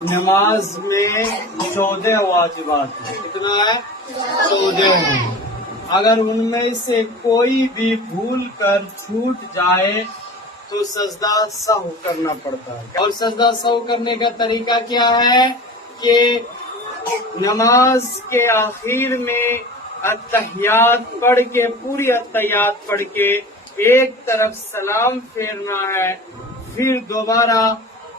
نماز میں 14 واجبات ہیں. کتنا ہے؟ 14 ہیں. اگر ان میں سے کوئی بھی بھول کر چھوٹ جائے تو سجدہ سہو کرنا پڑتا ہے. اور سجدہ سہو کرنے کا طریقہ کیا ہے کہ نماز کے آخر میں اتحیات پڑھ کے پوری اتحیات پڑھ کے ایک طرف سلام پھیرنا ہے، پھر دوبارہ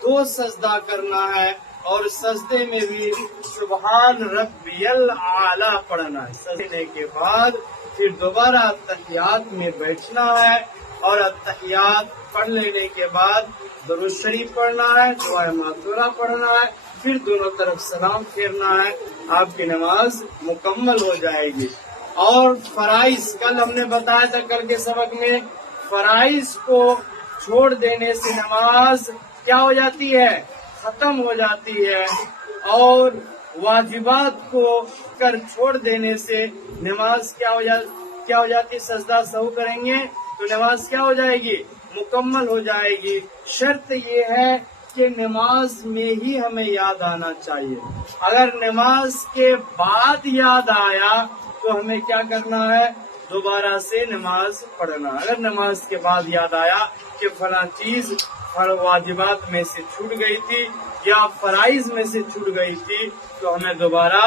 2 سجدہ کرنا ہے اور سجدے میں بھی سبحان ربی الاعلی پڑھنا ہے. سجدے کے بعد پھر دوبارہ اتحیات میں بیٹھنا ہے اور اتحیات پڑھ لینے کے بعد درود شریف پڑھنا ہے، دعائے معطورہ پڑھنا ہے، پھر دونوں طرف سلام پھیرنا ہے. آپ کی نماز مکمل ہو جائے گی. اور فرائض کل ہم نے بتایا تھا، کل کے سبق میں فرائض کو چھوڑ دینے سے نماز کیا ہو جاتی ہے؟ ختم ہو جاتی ہے. اور واجبات کو کر چھوڑ دینے سے نماز کیا ہو جاتی ہے؟ سجدہ سہو کریں گے تو نماز کیا ہو جائے گی؟ مکمل ہو جائے گی. شرط یہ ہے کہ نماز میں ہی ہمیں یاد آنا چاہیے. اگر نماز کے بعد یاد آیا تو ہمیں کیا کرنا ہے؟ دوبارہ سے نماز پڑھنا. اگر نماز کے بعد یاد آیا کہ فلاں چیز واجبات میں سے چھوٹ گئی تھی یا فرائض میں سے چھوٹ گئی تھی تو ہمیں دوبارہ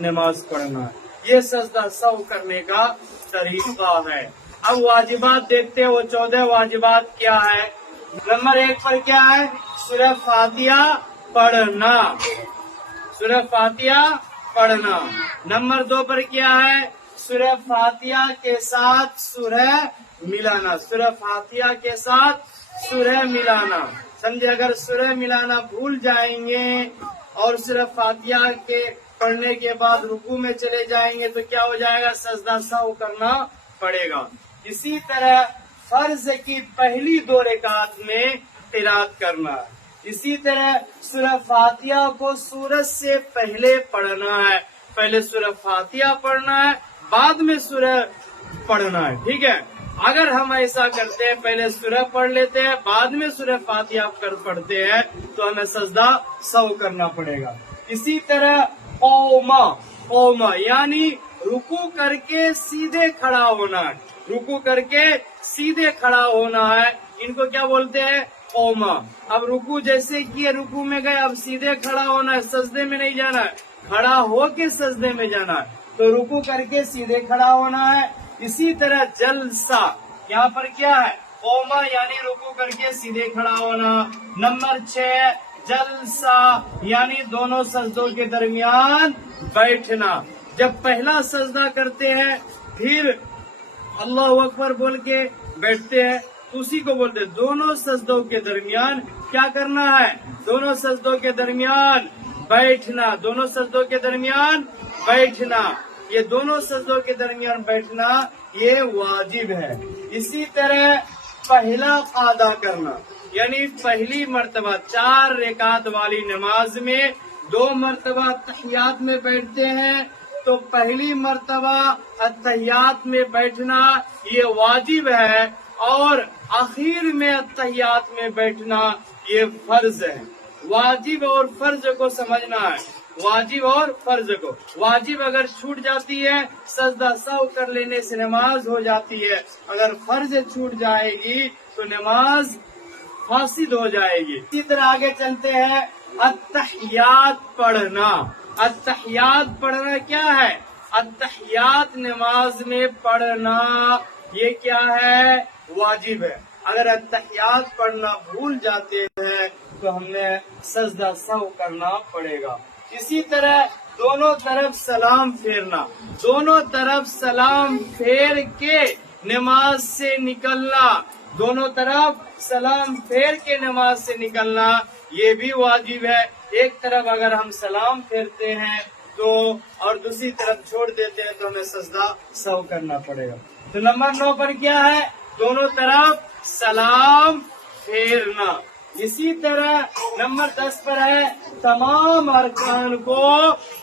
نماز پڑھنا ہے. یہ سجدہ سہو کرنے کا طریقہ ہے. اب واجبات دیکھتے ہیں، وہ 14 واجبات کیا ہے. نمبر 1 پر کیا ہے؟ سورہ فاتحہ پڑھنا. سورہ فاتحہ پڑھنا. نمبر 2 پر کیا ہے؟ سورہ فاتحہ کے ساتھ سورہ ملانا. سورہ فاتحہ کے ساتھ سورہ ملانا. سمجھے؟ اگر سورہ ملانا بھول جائیں گے اور سورہ فاتحہ کے پڑھنے کے بعد رکوع میں چلے جائیں گے تو کیا ہو جائے گا؟ سجدہ سہو کرنا پڑے گا. اسی طرح فرض کی پہلی 2 رکعات میں قرات کرنا. اسی طرح سورہ فاتحہ کو سورت سے پہلے پڑھنا ہے. پہلے سورہ فاتحہ پڑھنا ہے، بعد میں سورہ پڑھنا ہے. ٹھیک ہے؟ اگر ہم ایسا کرتے ہیں، پہلے سورہ پڑھ لیتے ہیں بعد میں سورہ فاتحہ پڑھتے ہیں تو ہمیں سجدہ سہو کرنا پڑے گا. اسی طرح قوما یعنی رکوع کر کے سیدھے کھڑا ہونا ہے. رکوع کر کے سیدھے کھڑا ہونا ہے. ان کو کیا بولتے ہیں؟ قوما. اب رکوع جیسے کیے، رکوع میں گئے، اب سیدھے کھڑا ہونا ہے، سجدے میں نہیں جانا ہے، کھڑا ہو کے سجدے میں جانا ہے. تو رکوع کر کے سیدھے کھڑا ہونا ہے. اسی طرح جلسہ، یہاں پر کیا ہے؟ قوما یعنی رکوع کر کے سیدھے کھڑا ہونا. نمبر 6 جلسہ یعنی دونوں سجدوں کے درمیان بیٹھنا. جب پہلا سجدہ کرتے ہیں پھر اللہ اکبر بول کے بیٹھتے ہیں تو اسی کو بولتے ہیں. دونوں سجدوں کے درمیان کیا کرنا ہے؟ دونوں سجدوں کے درمیان بیٹھنا. دونوں سجدوں کے درمیان بیٹھنا. یہ دونوں سجدوں کے درمیان بیٹھنا یہ واجب ہے. اسی طرح پہلا قاعدہ کرنا یعنی پہلی مرتبہ 4 رکعت والی نماز میں 2 مرتبہ اتحیات میں بیٹھتے ہیں تو پہلی مرتبہ اتحیات میں بیٹھنا یہ واجب ہے اور آخر میں اتحیات میں بیٹھنا یہ فرض ہے. واجب اور فرض کو سمجھنا ہے. واجب اور فرض کو. واجب اگر چھوٹ جاتی ہے سجدہ سہو کر لینے سے نماز ہو جاتی ہے. اگر فرض چھوٹ جائے گی تو نماز فاسد ہو جائے گی. اسی طرح آگے چلتے ہیں. اتحیات پڑھنا. اتحیات پڑھنا کیا ہے؟ اتحیات نماز میں پڑھنا یہ کیا ہے؟ واجب ہے. اگر اتحیات پڑھنا بھول جاتے ہیں تو ہم نے سجدہ سہو کرنا پڑے گا. اسی طرح دونوں طرف سلام پھیرنا. دونوں طرف سلام پھیر کے نماز سے نکلنا. دونوں طرف سلام پھیر کے نماز سے نکلنا یہ بھی واجب ہے. ایک طرف اگر ہم سلام پھیرتے ہیں تو اور دوسری طرف چھوڑ دیتے ہیں تو ہمیں سجدہ سہو کرنا پڑے گا. تو نمبر 9 پر کیا ہے؟ دونوں طرف سلام پھیرنا. اسی طرح نمبر 10 پر ہے تمام ارکان کو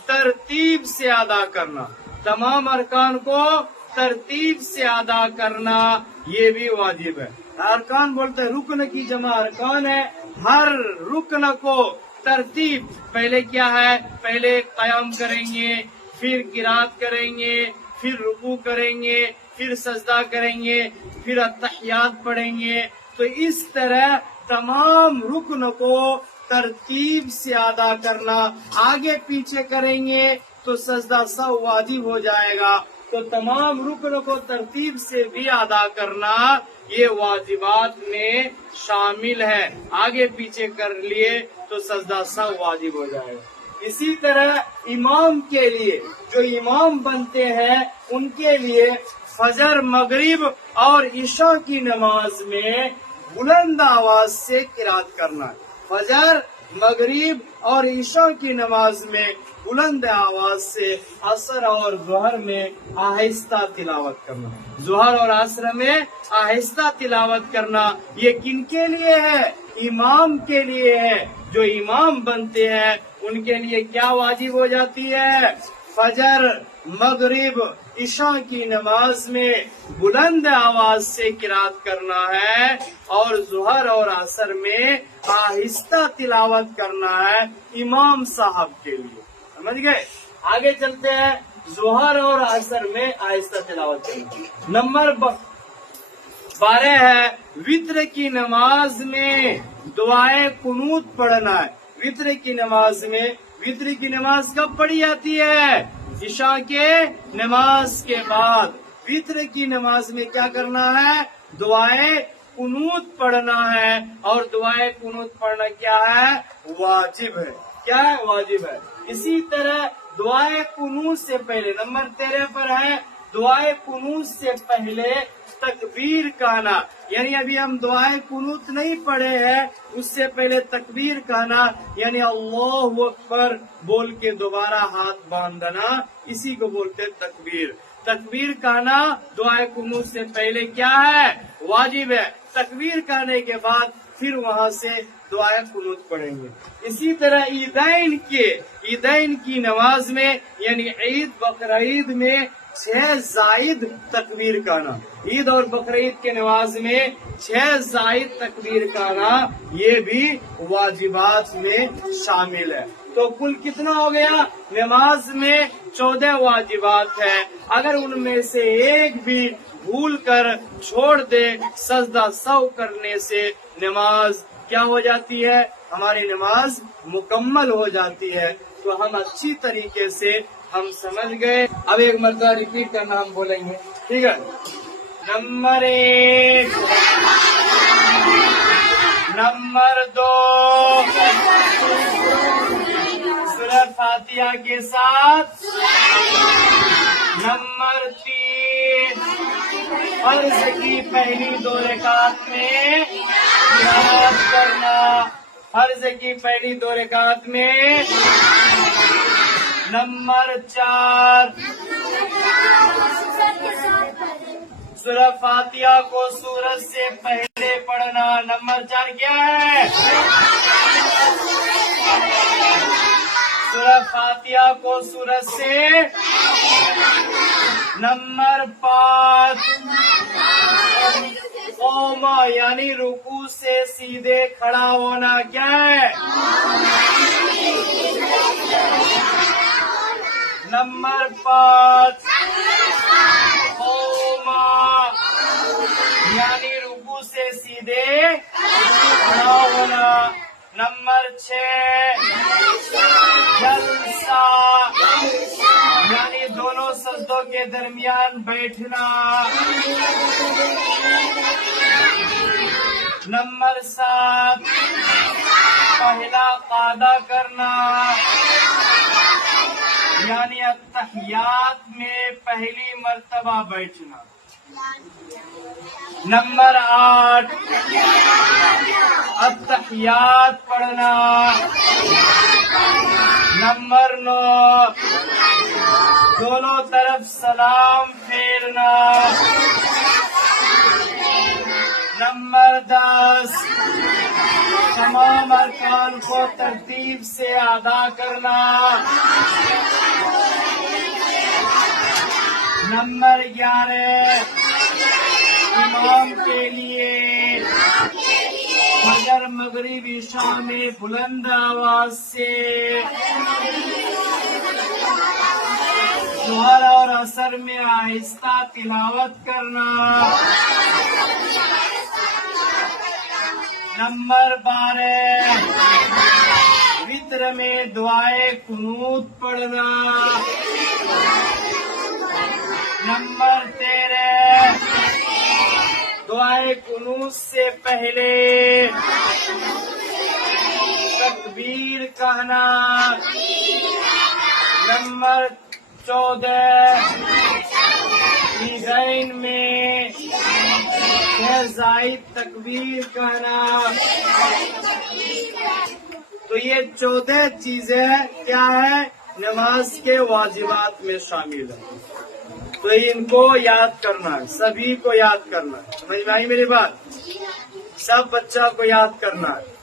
ترتیب سے ادا کرنا. تمام ارکان کو ترتیب سے ادا کرنا یہ بھی واجب ہے. ارکان بولتے ہیں رکن کی جمع ارکان ہے. ہر رکن کو ترتیب پہلے کیا ہے؟ پہلے قیام کریں گے، پھر قرات کریں گے، پھر رکوع کریں گے، پھر سجدہ کریں گے، پھر التحیات پڑھیں گے. تو اس طرح تمام رکن کو ترتیب سے ادا کرنا. آگے پیچھے کریں گے تو سجدہ سہو واجب ہو جائے گا. تو تمام رکن کو ترتیب سے بھی ادا کرنا یہ واجبات میں شامل ہے. آگے پیچھے کر لیے تو سجدہ سہو واجب ہو جائے گا. اسی طرح امام کے لیے، جو امام بنتے ہیں ان کے لیے فجر، مغرب اور عشاء کی نماز میں بلند آواز سے قرات کرنا ہے. فجر، مغرب اور عشاء کی نماز میں بلند آواز سے، عصر اور ظہر میں آہستہ تلاوت کرنا. ظہر اور عصر میں آہستہ تلاوت کرنا یہ کن کے لیے ہے؟ امام کے لیے ہے. جو امام بنتے ہیں ان کے لیے کیا واجب ہو جاتی ہے؟ فجر، مغرب، عشاء کی نماز میں بلند آواز سے قرات کرنا ہے اور ظہر اور عصر میں آہستہ تلاوت کرنا ہے امام صاحب کے لیے. سمجھ گئے؟ آگے چلتے ہیں. ظہر اور عصر میں آہستہ تلاوت کرنا. نمبر 12 ہے وتر کی نماز میں دعائے قنوت پڑھنا ہے. وتر کی نماز میں، وتر کی نماز کب پڑھی جاتی ہے؟ عشاء کے نماز کے بعد. وتر کی نماز میں کیا کرنا ہے؟ دعائے قنوت پڑھنا ہے. اور دعائے قنوت پڑھنا کیا ہے؟ واجب ہے. کیا ہے؟ واجب ہے. اسی طرح دعائے قنوت سے پہلے نمبر 13 پر ہے دعائے قنوت سے پہلے تکبیر کہنا. یعنی ابھی ہم دعائے قنوت نہیں پڑھے ہیں، اس سے پہلے تکبیر کہنا، یعنی اللہ اکبر بول کے دوبارہ ہاتھ باندھنا، اسی کو بولتے تکبیر. تکبیر کہنا دعائے قنوت سے پہلے کیا ہے؟ واجب ہے. تکبیر کہنے کے بعد پھر وہاں سے دعائے قنوت پڑھیں گے. اسی طرح عیدین کی نماز میں یعنی عید بقرعید میں 6 زائد تکبیر کہنا. عید اور بقرعید کے نماز میں 6 زائد تکبیر کہنا یہ بھی واجبات میں شامل ہے. تو کل کتنا ہو گیا؟ نماز میں 14 واجبات ہیں. اگر ان میں سے ایک بھی بھول کر چھوڑ دے سجدہ سہو کرنے سے نماز کیا ہو جاتی ہے؟ ہماری نماز مکمل ہو جاتی ہے. تو ہم اچھی طریقے سے ہم سمجھ گئے. اب ایک مرتبہ ریپیٹ کرنا ہم بولیں گے، ٹھیک ہے؟ نمبر 1، نمبر 2 سورہ فاتحہ کے ساتھ. نمبر 3 فرض کی پہلی 2 رکعت میں قرات کرنا. فرض کی پہلی 2 رکعت میں. نمبر 4 سورہ فاتحہ کو سورت سے پہلے پڑھنا. نمبر 4 کیا ہے؟ سورہ فاتحہ کو سورت سے. نمبر 5 قوما یعنی رکوع سے سیدھے کھڑا ہونا. کیا ہے؟ نمبر 5 قوما یعنی رکوع سے سیدھے کھڑا ہونا. نمبر 6 جلسہ یعنی دونوں سجدوں کے درمیان بیٹھنا. نمبر 7 پہلا قعدہ کرنا یعنی التحیات میں پہلی مرتبہ بیٹھنا. نمبر 8 التحیات پڑھنا. نمبر 9 دونوں طرف سلام پھیرنا. نمبر 10 تمام ارکان کو ترتیب سے ادا کرنا. نمبر 11 امام کے لیے فجر مغرب عشاء میں بلند آواز سے، ظہر اور عصر میں آہستہ تلاوت کرنا۔ نمبر 12 وتر میں دعائے قنوت پڑھنا۔ نمبر 13 دعائے قنوت سے پہلے تکبیر کہنا۔ نمبر 14 عیدین میں زائد تکبیر کہنا۔ تو یہ 14 چیزیں کیا ہے؟ نماز کے واجبات میں شامل ہیں۔ تو ان کو یاد کرنا ہے، سبھی کو یاد کرنا ہے۔ سمجھ میں آئی میری بات؟ سب بچہ کو یاد کرنا ہے۔